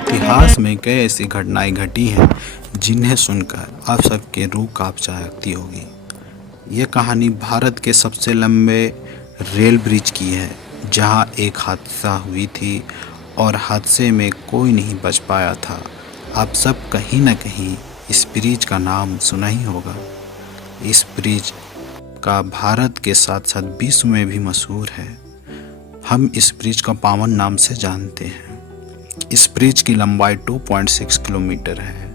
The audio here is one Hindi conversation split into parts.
इतिहास में कई ऐसी घटनाएं घटी हैं जिन्हें सुनकर आप सबके रूह कांप जाती होगी। ये कहानी भारत के सबसे लंबे रेल ब्रिज की है, जहां एक हादसा हुई थी और हादसे में कोई नहीं बच पाया था। आप सब कहीं न कहीं इस ब्रिज का नाम सुना ही होगा। इस ब्रिज का भारत के साथ साथ विश्व में भी मशहूर है। हम इस ब्रिज का पावन नाम से जानते हैं। इस ब्रिज की लंबाई 2.6 किलोमीटर है।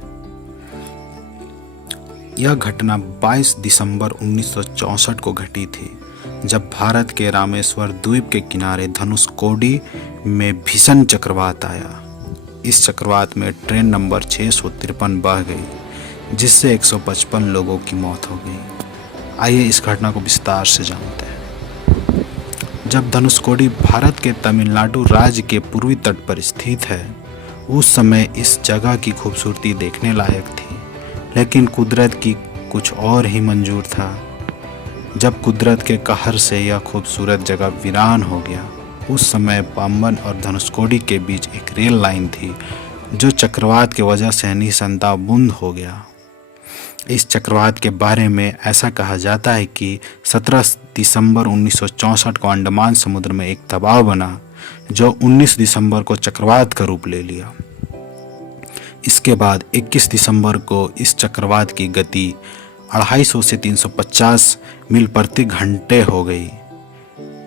यह घटना 22 दिसंबर 1964 को घटी थी, जब भारत के रामेश्वर द्वीप के किनारे धनुषकोडी में भीषण चक्रवात आया। इस चक्रवात में ट्रेन नंबर 653 बह गई, जिससे 155 लोगों की मौत हो गई। आइए इस घटना को विस्तार से जानते हैं। जब धनुषकोडी भारत के तमिलनाडु राज्य के पूर्वी तट पर स्थित है, उस समय इस जगह की खूबसूरती देखने लायक थी, लेकिन कुदरत की कुछ और ही मंजूर था। जब कुदरत के कहर से यह खूबसूरत जगह वीरान हो गया, उस समय पाम्बन और धनुषकोडी के बीच एक रेल लाइन थी, जो चक्रवात की वजह से निसंताबुंद हो गया। इस चक्रवात के बारे में ऐसा कहा जाता है कि 17 दिसंबर 1964 को अंडमान समुद्र में एक दबाव बना, जो 19 दिसंबर को चक्रवात का रूप ले लिया। इसके बाद 21 दिसंबर को इस चक्रवात की गति 250 से 350 मील प्रति घंटे हो गई,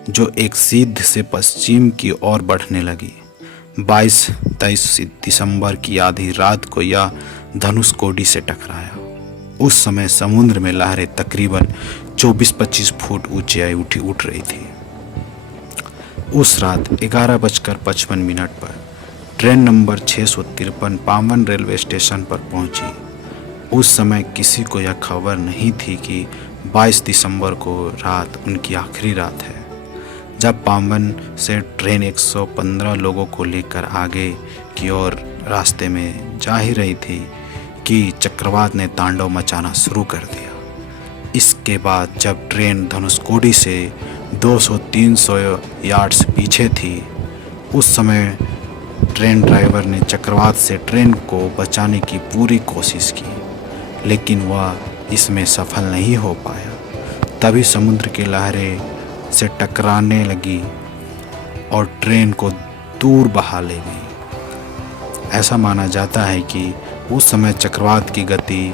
जो एक सीध से पश्चिम की ओर बढ़ने लगी। 22-23 दिसंबर की आधी रात को यह धनुषकोडी से टकराया। उस समय समुद्र में लहरें तकरीबन 24-25 फुट ऊंचाई उठ रही थी। उस रात 11:55 पर train number 653 Pamban railway station पर पहुंची। उस समय किसी को यह खबर नहीं थी कि 22 दिसंबर को रात उनकी आखिरी रात है। जब पाम्बन से ट्रेन 115 लोगों को लेकर आगे की ओर रास्ते में जा ही रही थी कि चक्रवात ने तांडव मचाना शुरू कर दिया। इसके बाद जब ट्रेन धनुषकोडी से 200-300 यार्ड्स पीछे थी, उस समय ट्रेन ड्राइवर ने चक्रवात से ट्रेन को बचाने की पूरी कोशिश की, लेकिन वह इसमें सफल नहीं हो पाया। तभी समुद्र की लहरें से टकराने लगी और ट्रेन को दूर बहा ले गई। ऐसा माना जाता है कि उस समय चक्रवात की गति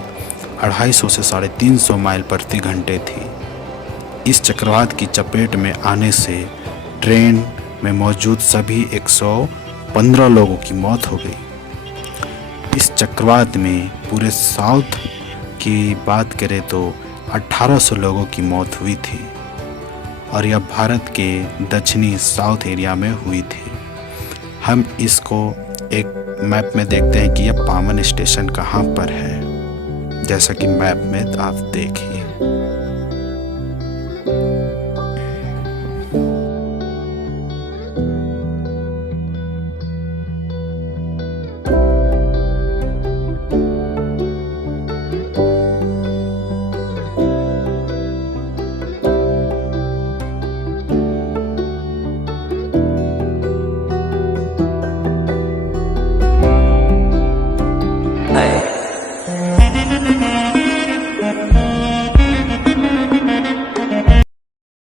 250 से 350 माइल प्रति घंटे थी। इस चक्रवात की चपेट में आने से ट्रेन में मौजूद सभी 115 लोगों की मौत हो गई। इस चक्रवात में पूरे साउथ की बात करें तो 1800 लोगों की मौत हुई थी, और यह भारत के दक्षिणी साउथ एरिया में हुई थी। हम इसको एक मैप में देखते हैं कि यह पाम्बन स्टेशन कहाँ पर है, जैसा कि मैप में आप देखिए।